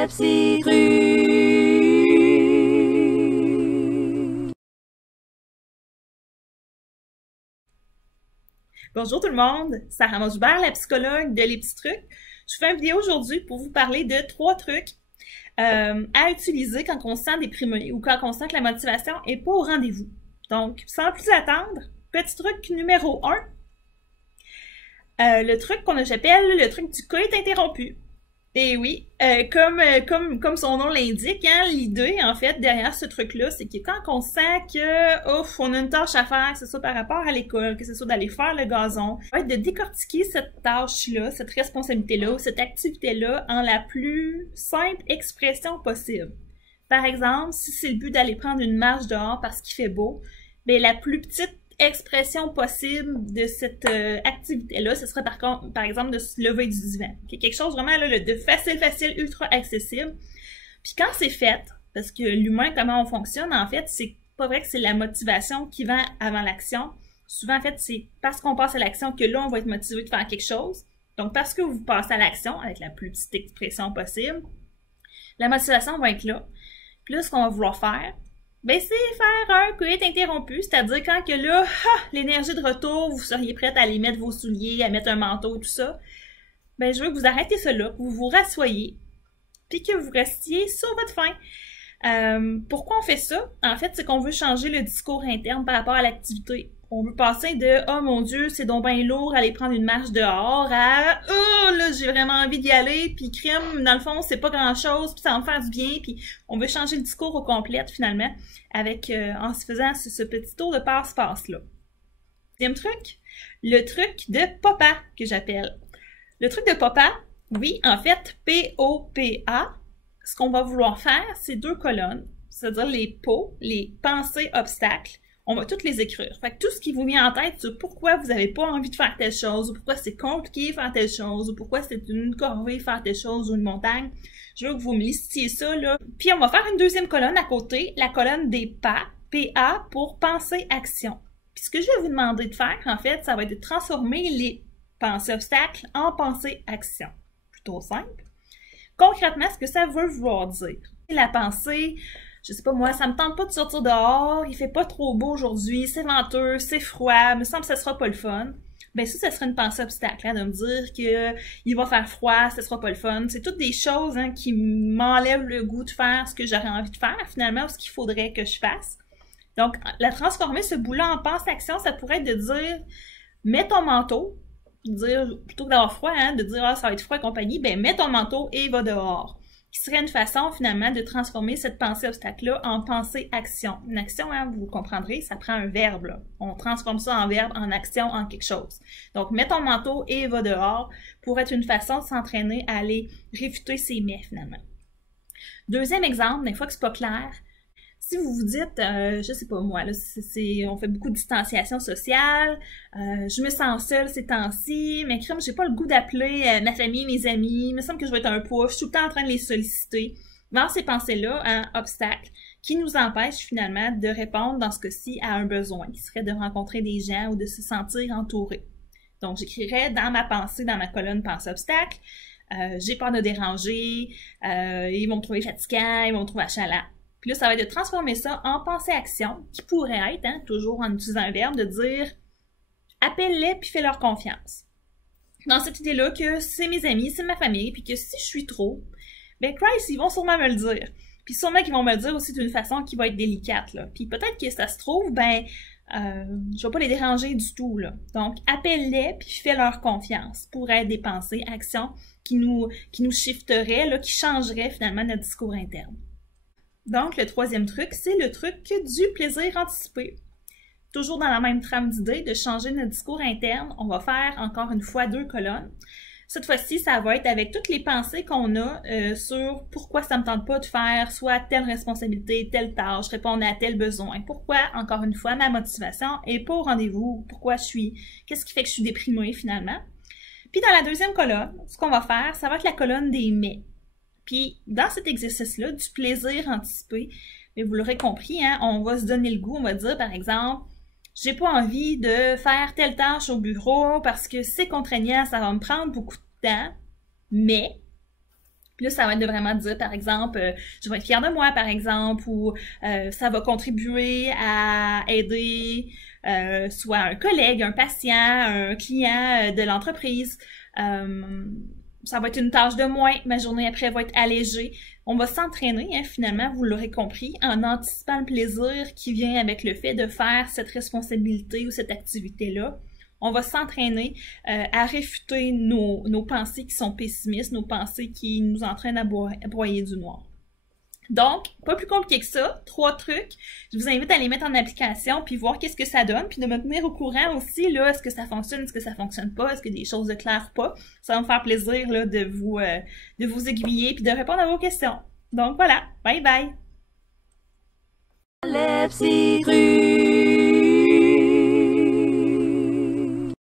Clefsidru. Bonjour tout le monde, Sarah Majoubert, la psychologue de Les Petits Trucs. Je fais une vidéo aujourd'hui pour vous parler de 3 trucs à utiliser quand on se sent déprimé ou quand on sent que la motivation est pas au rendez-vous. Donc, sans plus attendre, petit truc numéro 1, le truc j'appelle le truc du coït interrompu. Et oui, comme son nom l'indique, hein, l'idée, en fait, derrière ce truc-là, c'est que quand on sent que, ouf, on a une tâche à faire, que ce soit par rapport à l'école, que ce soit d'aller faire le gazon, ça va être de décortiquer cette tâche-là, cette responsabilité-là, ou cette activité-là en la plus simple expression possible. Par exemple, si c'est le but d'aller prendre une marche dehors parce qu'il fait beau, bien, la plus petite expression possible de cette activité-là, ce serait par exemple de se lever du divan. Okay? Quelque chose vraiment là, de facile, ultra accessible. Puis quand c'est fait, parce que l'humain, comment on fonctionne, en fait, c'est pas vrai que c'est la motivation qui va avant l'action. Souvent, en fait, c'est parce qu'on passe à l'action que là, on va être motivé de faire quelque chose. Donc, parce que vous passez à l'action, avec la plus petite expression possible, la motivation va être là. Puis là, ce qu'on va vouloir faire, ben c'est faire un coït interrompu, c'est-à-dire quand que là, l'énergie de retour, vous seriez prête à aller mettre vos souliers, à mettre un manteau, tout ça, ben je veux que vous arrêtez cela, que vous vous rassoyez, puis que vous restiez sur votre faim. Pourquoi on fait ça? En fait, c'est qu'on veut changer le discours interne par rapport à l'activité. On veut passer de « Oh mon Dieu, c'est donc bien lourd aller prendre une marche dehors » à « Oh là, j'ai vraiment envie d'y aller, puis crème, dans le fond, c'est pas grand-chose, puis ça va me faire du bien », puis on veut changer le discours au complet, finalement, avec en se faisant ce petit tour de passe-passe-là. Deuxième truc, le truc de papa, que j'appelle. Le truc de papa, oui, en fait, P-O-P-A, ce qu'on va vouloir faire, c'est 2 colonnes, c'est-à-dire les PO, les pensées obstacles. On va toutes les écrire. Fait que tout ce qui vous vient en tête sur pourquoi vous n'avez pas envie de faire telle chose, ou pourquoi c'est compliqué de faire telle chose, ou pourquoi c'est une corvée de faire telle chose ou une montagne, je veux que vous me listiez ça, là. Puis on va faire une deuxième colonne à côté, la colonne des PA, PA pour pensée action. Puis ce que je vais vous demander de faire, en fait, ça va être de transformer les pensées obstacles en pensée action. Plutôt simple. Concrètement, ce que ça veut vouloir dire. La pensée, je sais pas moi, ça me tente pas de sortir dehors, il fait pas trop beau aujourd'hui, c'est venteux, c'est froid, me semble que ça sera pas le fun. Ben ça serait une pensée obstacle, hein, de me dire que il va faire froid, ça sera pas le fun. C'est toutes des choses hein, qui m'enlèvent le goût de faire ce que j'aurais envie de faire, finalement, ou ce qu'il faudrait que je fasse. Donc, la transformer, ce bout-là en pensée-action, ça pourrait être de dire, mets ton manteau, dire, plutôt que d'avoir froid, hein, de dire, ah, ça va être froid et compagnie, ben mets ton manteau et va dehors. Qui serait une façon, finalement, de transformer cette pensée-obstacle-là en pensée-action. Une action, hein, vous comprendrez, ça prend un verbe, là. On transforme ça en verbe, en action, en quelque chose. Donc, mets ton manteau et va dehors pour être une façon de s'entraîner à aller réfuter ses mets, finalement. Deuxième exemple, des fois que c'est pas clair, si vous vous dites, je sais pas moi, là, on fait beaucoup de distanciation sociale, je me sens seule ces temps-ci, mais crème, j'ai pas le goût d'appeler ma famille, mes amis, il me semble que je vais être un poids, je suis tout le temps en train de les solliciter. Dans ces pensées-là, un obstacle qui nous empêche finalement de répondre dans ce cas-ci à un besoin, qui serait de rencontrer des gens ou de se sentir entouré. Donc, j'écrirais dans ma pensée, dans ma colonne pensée-obstacle, j'ai peur de déranger, ils vont me trouver fatigant, ils vont me trouver achalant. Puis là, ça va être de transformer ça en pensée-action, qui pourrait être, hein, toujours en utilisant un verbe, de dire « appelle-les puis fais-leur confiance ». Dans cette idée-là que c'est mes amis, c'est ma famille, puis que si je suis trop, ben Christ, ils vont sûrement me le dire. Puis sûrement qu'ils vont me le dire aussi d'une façon qui va être délicate, là. Puis peut-être que ça se trouve, ben, je vais pas les déranger du tout, là. Donc, appelle-les puis fais-leur confiance pour être des pensées, actions qui nous shifteraient, là, qui changeraient finalement notre discours interne. Donc, le troisième truc, c'est le truc du plaisir anticipé. Toujours dans la même trame d'idée de changer notre discours interne, on va faire encore une fois 2 colonnes. Cette fois-ci, ça va être avec toutes les pensées qu'on a sur pourquoi ça me tente pas de faire soit telle responsabilité, telle tâche, répondre à tel besoin. Pourquoi, encore une fois, ma motivation est pas au rendez-vous, pourquoi qu'est-ce qui fait que je suis déprimée finalement. Puis dans la deuxième colonne, ce qu'on va faire, ça va être la colonne des mais. Puis, dans cet exercice-là, du plaisir anticipé, mais vous l'aurez compris, hein, on va se donner le goût, on va dire, par exemple, j'ai pas envie de faire telle tâche au bureau parce que c'est contraignant, ça va me prendre beaucoup de temps, mais Puis là, ça va être de vraiment dire, par exemple, je vais être fière de moi, par exemple, ou ça va contribuer à aider soit un collègue, un patient, un client de l'entreprise. Ça va être une tâche de moins, ma journée après va être allégée. On va s'entraîner, hein, finalement, vous l'aurez compris, en anticipant le plaisir qui vient avec le fait de faire cette responsabilité ou cette activité-là. On va s'entraîner à réfuter nos pensées qui sont pessimistes, nos pensées qui nous entraînent à broyer du noir. Donc, pas plus compliqué que ça, 3 trucs. Je vous invite à les mettre en application puis voir qu'est-ce que ça donne, puis de me tenir au courant aussi, là, est-ce que ça fonctionne, est-ce que ça fonctionne pas, est-ce que des choses de claires ou pas. Ça va me faire plaisir, là, de vous aiguiller puis de répondre à vos questions. Donc voilà, bye bye! Les petits trucs.